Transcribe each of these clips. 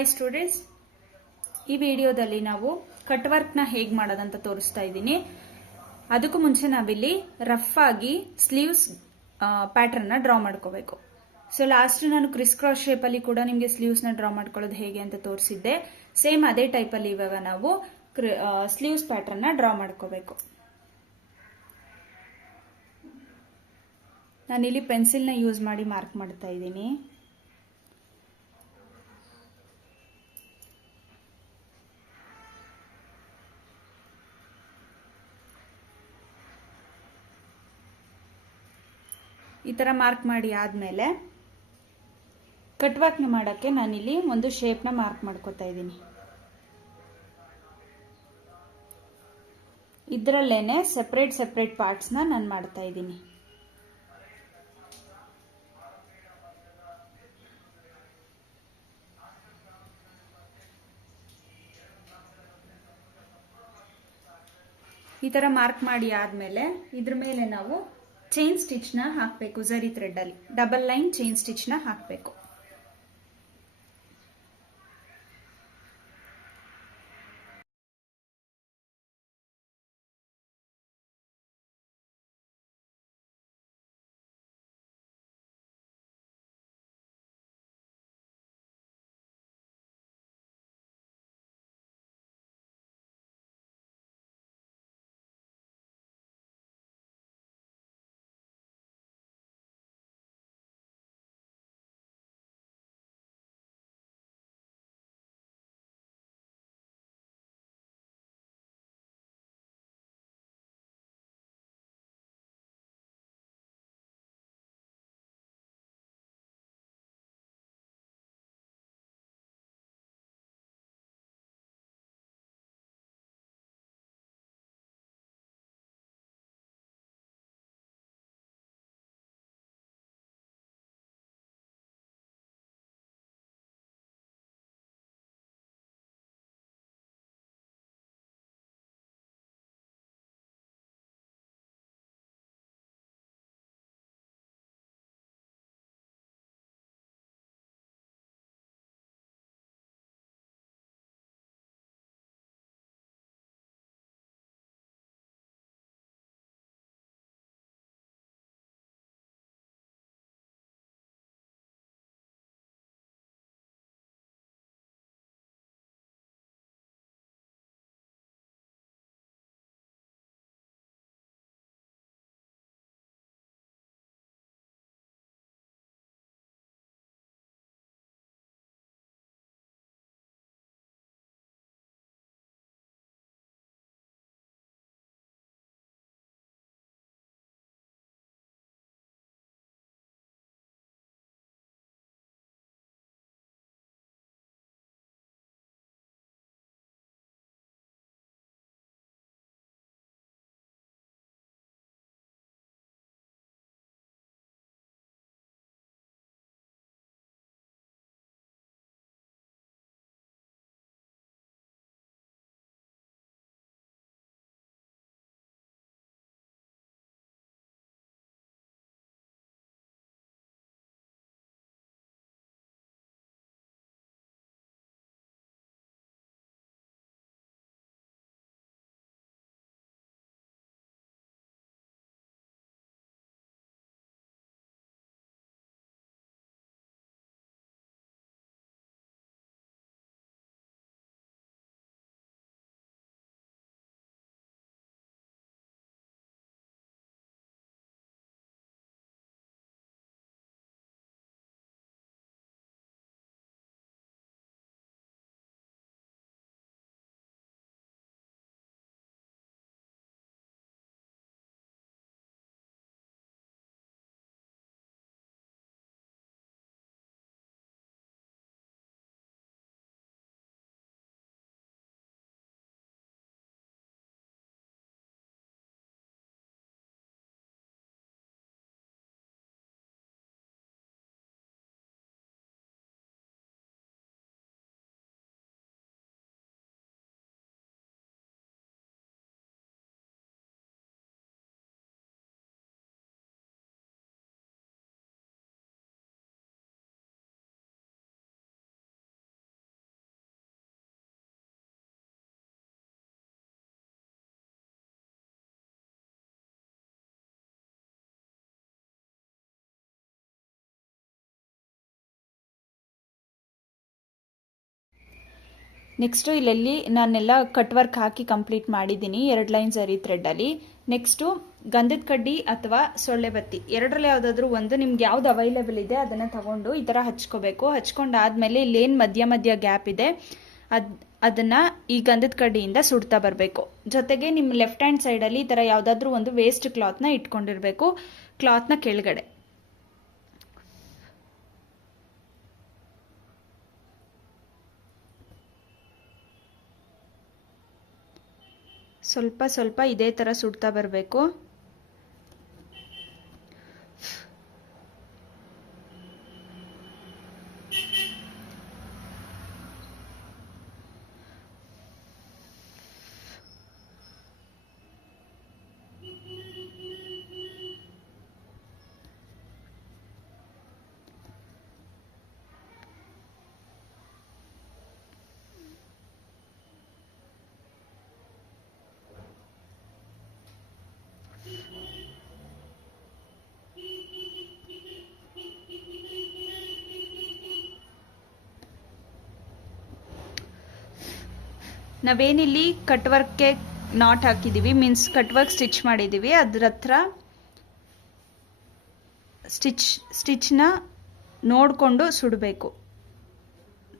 Hi students, ಈ ವಿಡಿಯೋದಲ್ಲಿ ನಾವು ಕಟ್ ವರ್ಕ್ನ ಹೇಗೆ ಮಾಡೋದಂತ ತೋರಿಸ್ತಾ ಇದ್ದೀನಿ. ಅದಕ್ಕೂ ಮುಂಚೆ ನಾವಿಲ್ಲಿ ರಫ್ ಆಗಿ ಸ್ಲೀವ್ಸ್ ಪ್ಯಾಟರ್ನ್ನ ಡ್ರಾ ಮಾಡ್ಕೋಬೇಕು. ಸೊ ಲಾಸ್ಟ್ ನಾನು ಕ್ರಿಸ್ ಕ್ರಾಸ್ ಶೇಪಲ್ಲಿ ಕೂಡ ನಿಮಗೆ ಸ್ಲೀವ್ಸ್ನ ಡ್ರಾ ಮಾಡ್ಕೊಳ್ಳೋದು ಹೇಗೆ ಅಂತ ತೋರಿಸಿದ್ದೆ. ಸೇಮ್ ಅದೇ ಟೈಪಲ್ಲಿ ಇವಾಗ ನಾವು ಸ್ಲೀವ್ಸ್ ಪ್ಯಾಟರ್ನ್ನ ಡ್ರಾ ಮಾಡ್ಕೋಬೇಕು. ನಾನಿಲ್ಲಿ ಪೆನ್ಸಿಲ್ನ ಯೂಸ್ ಮಾಡಿ ಮಾರ್ಕ್ ಮಾಡ್ತಾ ಇದ್ದೀನಿ. ಈ ತರ ಮಾರ್ಕ್ ಮಾಡಿ ಆದ್ಮೇಲೆ ಕಟ್ ವರ್ಕ್ನ ಮಾಡೋಕ್ಕೆ ನಾನಿಲ್ಲಿ ಒಂದು ಶೇಪ್ನ ಮಾರ್ಕ್ ಮಾಡ್ಕೋತಾ ಇದ್ದೀನಿ. ಇದರಲ್ಲೇನೆ ಸೆಪರೇಟ್ ಪಾರ್ಟ್ಸ್ನ ನಾನು ಮಾಡ್ತಾ ಇದ್ದೀನಿ. ಈ ತರ ಮಾರ್ಕ್ ಮಾಡಿ ಆದ್ಮೇಲೆ ಇದ್ರ ಮೇಲೆ ನಾವು ಚೈನ್ ಸ್ಟಿಚ್ನ ಹಾಕಬೇಕು. ಝರಿ ಥ್ರೆಡ್ ಅಲ್ಲಿ ಡಬಲ್ ಲೈನ್ ಚೈನ್ ಸ್ಟಿಚ್ನ ಹಾಕಬೇಕು. ನೆಕ್ಸ್ಟು ಇಲ್ಲೆಲ್ಲಿ ನಾನೆಲ್ಲ ಕಟ್ ವರ್ಕ್ ಹಾಕಿ ಕಂಪ್ಲೀಟ್ ಮಾಡಿದ್ದೀನಿ 2 ಲೈನ್ ಝರಿ ಥ್ರೆಡ್ಡಲ್ಲಿ. ನೆಕ್ಸ್ಟು ಗಂಧದ ಕಡ್ಡಿ ಅಥವಾ ಸೊಳ್ಳೆ ಬತ್ತಿ ಎರಡರಲ್ಲಿ ಯಾವುದಾದ್ರೂ ಒಂದು ನಿಮ್ಗೆ ಯಾವ್ದು ಅವೈಲೇಬಲ್ ಇದೆ ಅದನ್ನು ತಗೊಂಡು ಈ ಥರ ಹಚ್ಕೋಬೇಕು. ಹಚ್ಕೊಂಡಾದ್ಮೇಲೆ ಇಲ್ಲೇನು ಮಧ್ಯ ಗ್ಯಾಪ್ ಇದೆ ಅದನ್ನು ಈ ಗಂಧದ ಕಡ್ಡಿಯಿಂದ ಸುಡ್ತಾ ಬರಬೇಕು. ಜೊತೆಗೆ ನಿಮ್ಮ ಲೆಫ್ಟ್ ಹ್ಯಾಂಡ್ ಸೈಡಲ್ಲಿ ಈ ಥರ ಯಾವುದಾದ್ರೂ ಒಂದು ವೇಸ್ಟ್ ಕ್ಲಾತ್ನ ಇಟ್ಕೊಂಡಿರಬೇಕು, ಕ್ಲಾತ್ನ ಕೆಳಗಡೆ. ಸ್ವಲ್ಪ ಸ್ವಲ್ಪ ಇದೇ ಥರ ಸುಡ್ತಾ ಬರಬೇಕು. ನಾವೇನಿಲ್ಲಿ ಕಟ್ ವರ್ಕ್ಗೆ ನಾಟ್ ಹಾಕಿದ್ದೀವಿ, ಮೀನ್ಸ್ ಕಟ್ ವರ್ಕ್ ಸ್ಟಿಚ್ ಮಾಡಿದ್ದೀವಿ, ಅದ್ರ ಹತ್ರ ಸ್ಟಿಚ್ನ ನೋಡಿಕೊಂಡು ಸುಡಬೇಕು.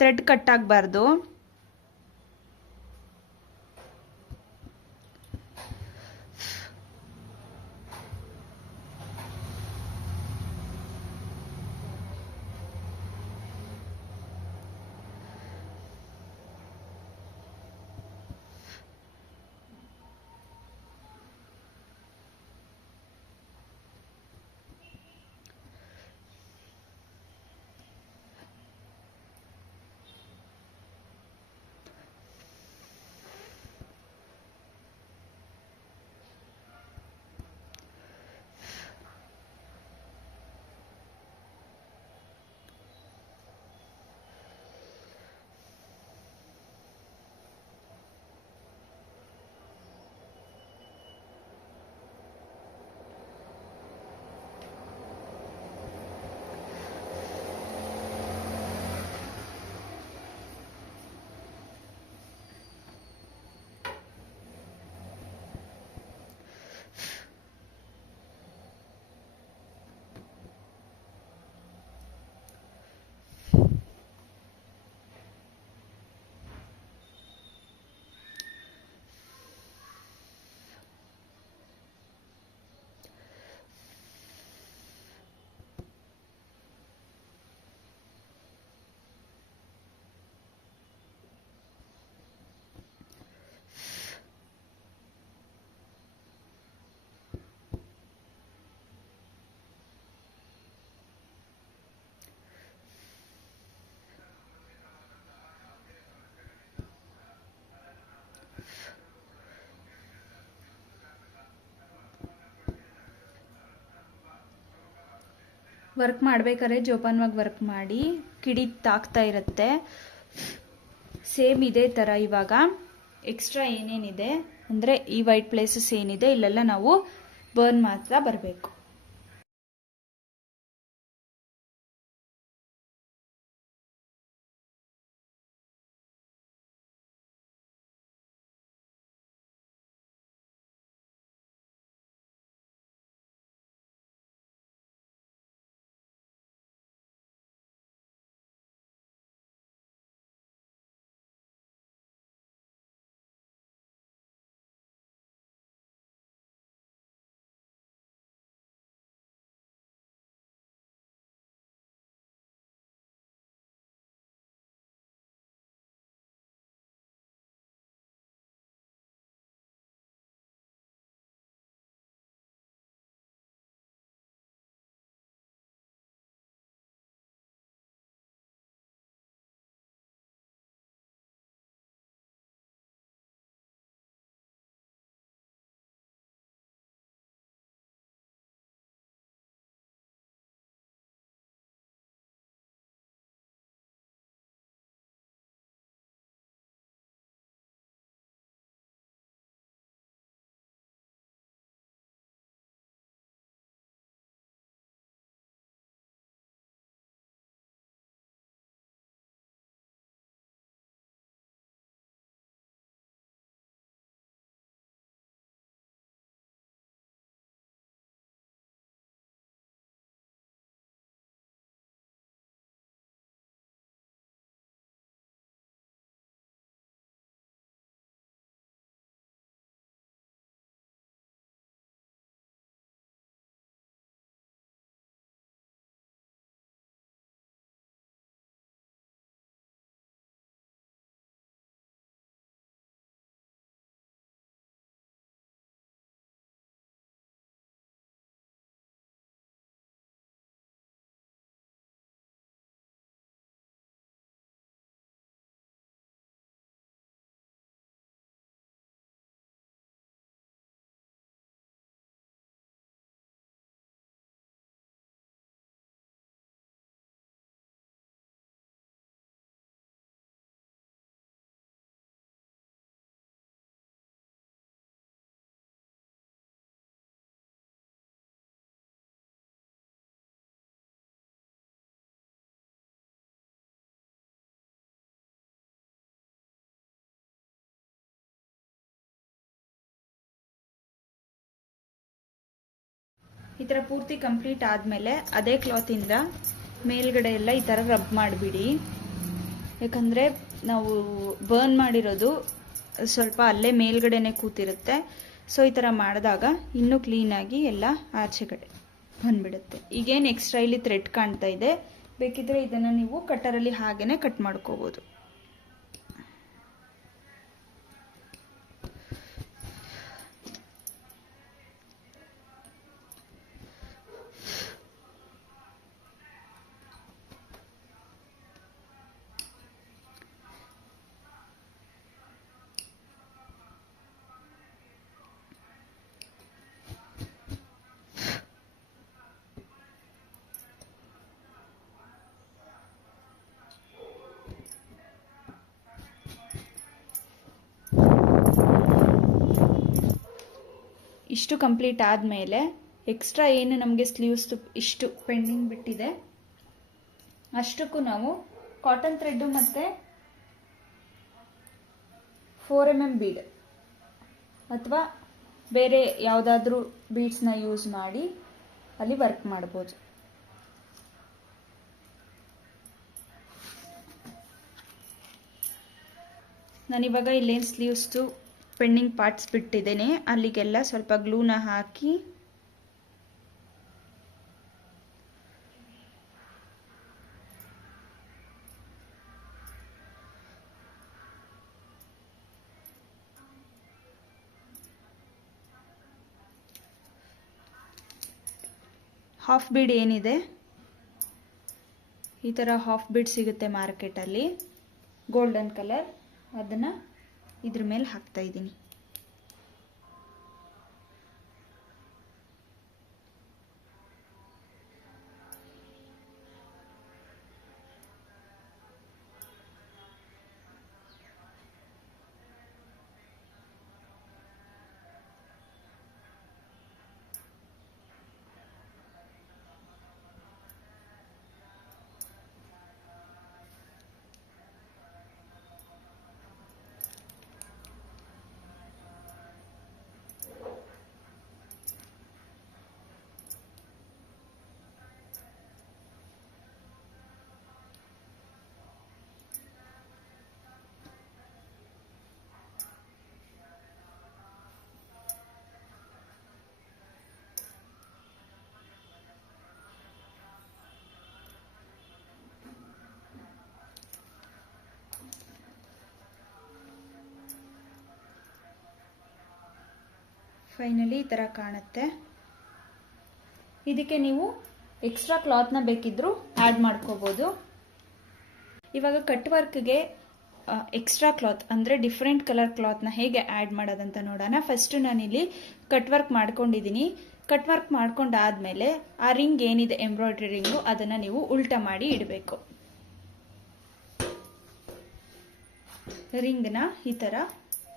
ಥ್ರೆಡ್ ಕಟ್ ಆಗಬಾರ್ದು. ವರ್ಕ್ ಮಾಡಬೇಕಾದ್ರೆ ಜೋಪಾನವಾಗಿ ವರ್ಕ್ ಮಾಡಿ, ಕಿಡಿ ತಾಕ್ತಾ ಇರುತ್ತೆ. ಸೇಮ್ ಇದೇ ಥರ ಇವಾಗ ಎಕ್ಸ್ಟ್ರಾ ಏನೇನಿದೆ ಅಂದರೆ ಈ ವೈಟ್ ಪ್ಲೇಸಸ್ ಏನಿದೆ ಇಲ್ಲೆಲ್ಲ ನಾವು ಬರ್ನ್ ಮಾತ್ರ ಬರಬೇಕು. ಈ ಥರ ಪೂರ್ತಿ ಕಂಪ್ಲೀಟ್ ಆದಮೇಲೆ ಅದೇ ಕ್ಲಾತಿಂದ ಮೇಲ್ಗಡೆ ಎಲ್ಲ ಈ ಥರ ರಬ್ ಮಾಡಿಬಿಡಿ. ಯಾಕಂದರೆ ನಾವು ಬರ್ನ್ ಮಾಡಿರೋದು ಸ್ವಲ್ಪ ಅಲ್ಲೇ ಮೇಲ್ಗಡೆನೆ ಕೂತಿರುತ್ತೆ. ಸೊ ಈ ಥರ ಮಾಡಿದಾಗ ಇನ್ನೂ ಕ್ಲೀನಾಗಿ ಎಲ್ಲ ಆಚೆಗಡೆ ಬಂದ್ಬಿಡುತ್ತೆ. ಈಗೇನು ಎಕ್ಸ್ಟ್ರಾ ಇಲ್ಲಿ ಥ್ರೆಡ್ ಕಾಣ್ತಾ ಇದೆ, ಬೇಕಿದ್ರೆ ಇದನ್ನು ನೀವು ಕಟ್ಟರಲ್ಲಿ ಹಾಗೇ ಕಟ್ ಮಾಡ್ಕೋಬೋದು. ಇಷ್ಟು ಕಂಪ್ಲೀಟ್ ಆದಮೇಲೆ ಎಕ್ಸ್ಟ್ರಾ ಏನು ನಮಗೆ ಸ್ಲೀವ್ಸ್ ಇಷ್ಟು ಪೆಂಡಿಂಗ್ ಬಿಟ್ಟಿದೆ ಅಷ್ಟಕ್ಕೂ ನಾವು ಕಾಟನ್ ಥ್ರೆಡ್ಡು ಮತ್ತು 4mm ಬೀಡ್ ಅಥವಾ ಬೇರೆ ಯಾವುದಾದ್ರೂ ಬೀಡ್ಸ್ನ ಯೂಸ್ ಮಾಡಿ ಅಲ್ಲಿ ವರ್ಕ್ ಮಾಡ್ಬೋದು. ನಾನಿವಾಗ ಇಲ್ಲೇನು ಸ್ಲೀವ್ಸ್ದು ಪೆಂಡಿಂಗ್ ಪಾರ್ಟ್ಸ್ ಬಿಟ್ಟಿದ್ದೇನೆ ಅಲ್ಲಿಗೆಲ್ಲ ಸ್ವಲ್ಪ ಗ್ಲೂನ ಹಾಕಿ ಹಾಫ್ ಬೀಡ್ ಏನಿದೆ ಈ ಥರ ಹಾಫ್ ಬೀಡ್ ಸಿಗುತ್ತೆ ಮಾರ್ಕೆಟಲ್ಲಿ ಗೋಲ್ಡನ್ ಕಲರ್, ಅದನ್ನು ಇದ್ರ ಮೇಲೆ ಹಾಕ್ತಾ ಇದ್ದೀನಿ. ಫೈನಲಿ ಈ ಥರ ಕಾಣುತ್ತೆ. ಇದಕ್ಕೆ ನೀವು ಎಕ್ಸ್ಟ್ರಾ ಕ್ಲಾತ್ನ ಬೇಕಿದ್ರೂ ಆ್ಯಡ್ ಮಾಡ್ಕೋಬೋದು. ಇವಾಗ ಕಟ್ ವರ್ಕ್ಗೆ ಎಕ್ಸ್ಟ್ರಾ ಕ್ಲಾತ್ ಅಂದರೆ ಡಿಫ್ರೆಂಟ್ ಕಲರ್ ಕ್ಲಾತ್ನ ಹೇಗೆ ಆ್ಯಡ್ ಮಾಡೋದಂತ ನೋಡೋಣ. ಫಸ್ಟು ನಾನಿಲ್ಲಿ ಕಟ್ ವರ್ಕ್ ಮಾಡ್ಕೊಂಡಿದ್ದೀನಿ. ಕಟ್ ವರ್ಕ್ ಮಾಡ್ಕೊಂಡಾದಮೇಲೆ ಆ ರಿಂಗ್ ಏನಿದೆ ಎಂಬ್ರಾಯ್ಡ್ರಿ ರಿಂಗು ಅದನ್ನು ನೀವು ಉಲ್ಟಾ ಮಾಡಿ ಇಡಬೇಕು. ರಿಂಗ್ನ ಈ ಥರ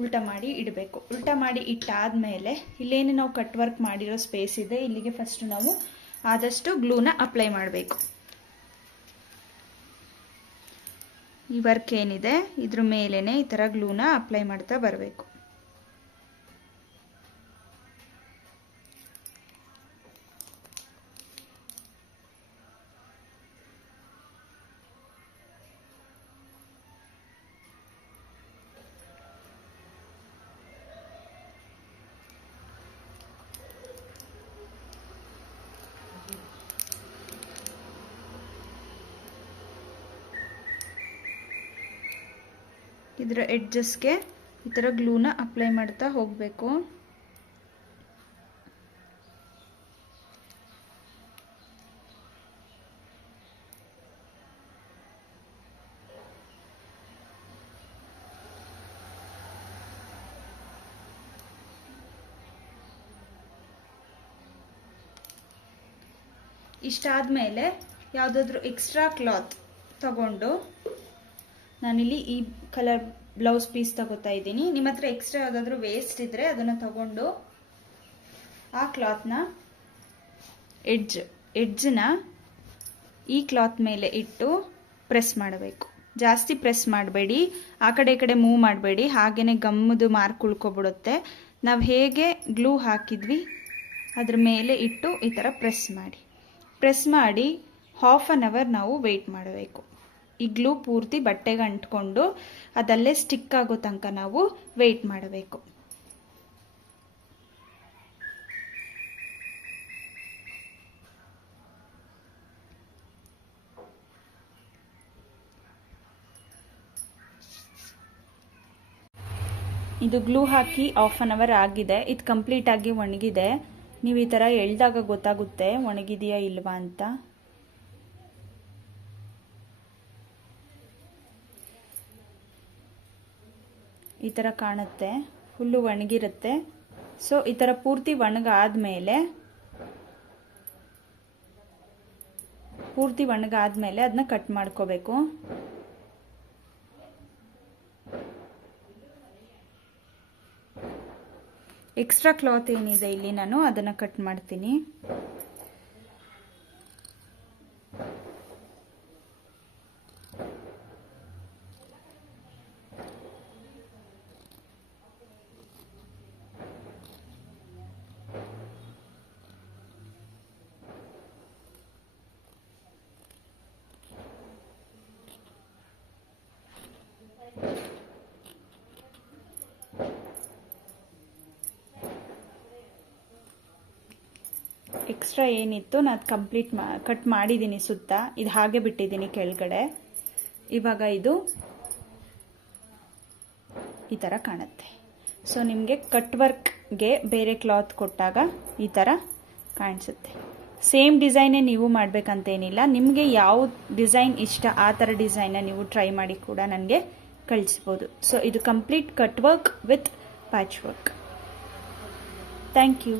ಉಲ್ಟಾ ಮಾಡಿ ಇಡಬೇಕು. ಉಲ್ಟಾ ಮಾಡಿ ಇಟ್ಟಾದಮೇಲೆ ಇಲ್ಲೇನು ನಾವು ಕಟ್ ವರ್ಕ್ ಮಾಡಿರೋ ಸ್ಪೇಸ್ ಇದೆ ಇಲ್ಲಿಗೆ ಫಸ್ಟ್ ನಾವು ಆದಷ್ಟು ಗ್ಲೂನ ಅಪ್ಲೈ ಮಾಡಬೇಕು. ಈ ವರ್ಕ್ ಏನಿದೆ ಇದ್ರ ಮೇಲೇನೆ ಈ ಥರ ಗ್ಲೂನ ಅಪ್ಲೈ ಮಾಡ್ತಾ ಬರಬೇಕು. ಇದರ ಎಡ್ಜಸ್ಗೆ ಈ ಥರ ಗ್ಲೂನ ಅಪ್ಲೈ ಮಾಡ್ತಾ ಹೋಗಬೇಕು. ಇಷ್ಟಾದಮೇಲೆ ಯಾವುದಾದ್ರೂ ಎಕ್ಸ್ಟ್ರಾ ಕ್ಲಾತ್ ತಗೊಂಡು ನಾನಿಲ್ಲಿ ಈ ಕಲರ್ ಬ್ಲೌಸ್ ಪೀಸ್ ತಗೋತಾ ಇದ್ದೀನಿ. ನಿಮ್ಮ ಹತ್ರ ಎಕ್ಸ್ಟ್ರಾ ಯಾವುದಾದ್ರೂ ವೇಸ್ಟ್ ಇದ್ದರೆ ಅದನ್ನು ತಗೊಂಡು ಆ ಕ್ಲಾತ್ನ ಎಡ್ಜನ್ನ ಈ ಕ್ಲಾತ್ ಮೇಲೆ ಇಟ್ಟು ಪ್ರೆಸ್ ಮಾಡಬೇಕು. ಜಾಸ್ತಿ ಪ್ರೆಸ್ ಮಾಡಬೇಡಿ, ಆ ಕಡೆ ಈ ಕಡೆ ಮೂವ್ ಮಾಡಬೇಡಿ, ಹಾಗೆಯೇ ಗಮ್ಮದು ಮಾರ್ಕ್ ಉಳ್ಕೊಬಿಡುತ್ತೆ. ನಾವು ಹೇಗೆ ಗ್ಲೂ ಹಾಕಿದ್ವಿ ಅದ್ರ ಮೇಲೆ ಇಟ್ಟು ಈ ಥರ ಪ್ರೆಸ್ ಮಾಡಿ ಹಾಫ್ ಆನ್ ಅವರ್ ನಾವು ವೆಯ್ಟ್ ಮಾಡಬೇಕು. ಈ ಗ್ಲೂ ಪೂರ್ತಿ ಬಟ್ಟೆಗೆ ಅಂಟ್ಕೊಂಡು ಅದಲ್ಲೇ ಸ್ಟಿಕ್ ಆಗೋ ತನಕ ನಾವು ವೆಯ್ಟ್ ಮಾಡಬೇಕು. ಇದು ಗ್ಲೂ ಹಾಕಿ ಹಾಫ್ ಆನ್ ಅವರ್ ಆಗಿದೆ. ಇದು ಕಂಪ್ಲೀಟ್ ಆಗಿ ಒಣಗಿದೆ. ನೀವು ಈ ಥರ ಎಳ್ದಾಗ ಗೊತ್ತಾಗುತ್ತೆ ಒಣಗಿದೆಯಾ ಇಲ್ವಾ ಅಂತ. ಈ ಥರ ಕಾಣುತ್ತೆ, ಫುಲ್ಲು ಒಣಗಿರುತ್ತೆ. ಸೊ ಈ ಥರ ಪೂರ್ತಿ ಒಣಗಾದ್ಮೇಲೆ ಅದನ್ನ ಕಟ್ ಮಾಡ್ಕೋಬೇಕು. ಎಕ್ಸ್ಟ್ರಾ ಕ್ಲಾತ್ ಏನಿದೆ ಇಲ್ಲಿ ನಾನು ಅದನ್ನು ಕಟ್ ಮಾಡ್ತೀನಿ. ಎಕ್ಸ್ಟ್ರಾ ಏನಿತ್ತು ನಾನು ಕಟ್ ಮಾಡಿದ್ದೀನಿ ಸುತ್ತ. ಇದು ಹಾಗೆ ಬಿಟ್ಟಿದ್ದೀನಿ ಕೆಳಗಡೆ. ಇವಾಗ ಇದು ಈ ಥರ ಕಾಣುತ್ತೆ. ಸೊ ನಿಮಗೆ ಕಟ್ ವರ್ಕ್ಗೆ ಬೇರೆ ಕ್ಲಾತ್ ಕೊಟ್ಟಾಗ ಈ ಥರ ಕಾಣಿಸುತ್ತೆ. ಸೇಮ್ ಡಿಸೈನೇ ನೀವು ಮಾಡಬೇಕಂತೇನಿಲ್ಲ. ನಿಮಗೆ ಯಾವ ಡಿಸೈನ್ ಇಷ್ಟ ಆ ಥರ ಡಿಸೈನ್ನ ನೀವು ಟ್ರೈ ಮಾಡಿ ಕೂಡ ನನಗೆ ಕಳಿಸ್ಬೋದು. ಸೊ ಇದು complete cut work with patch work. Thank you.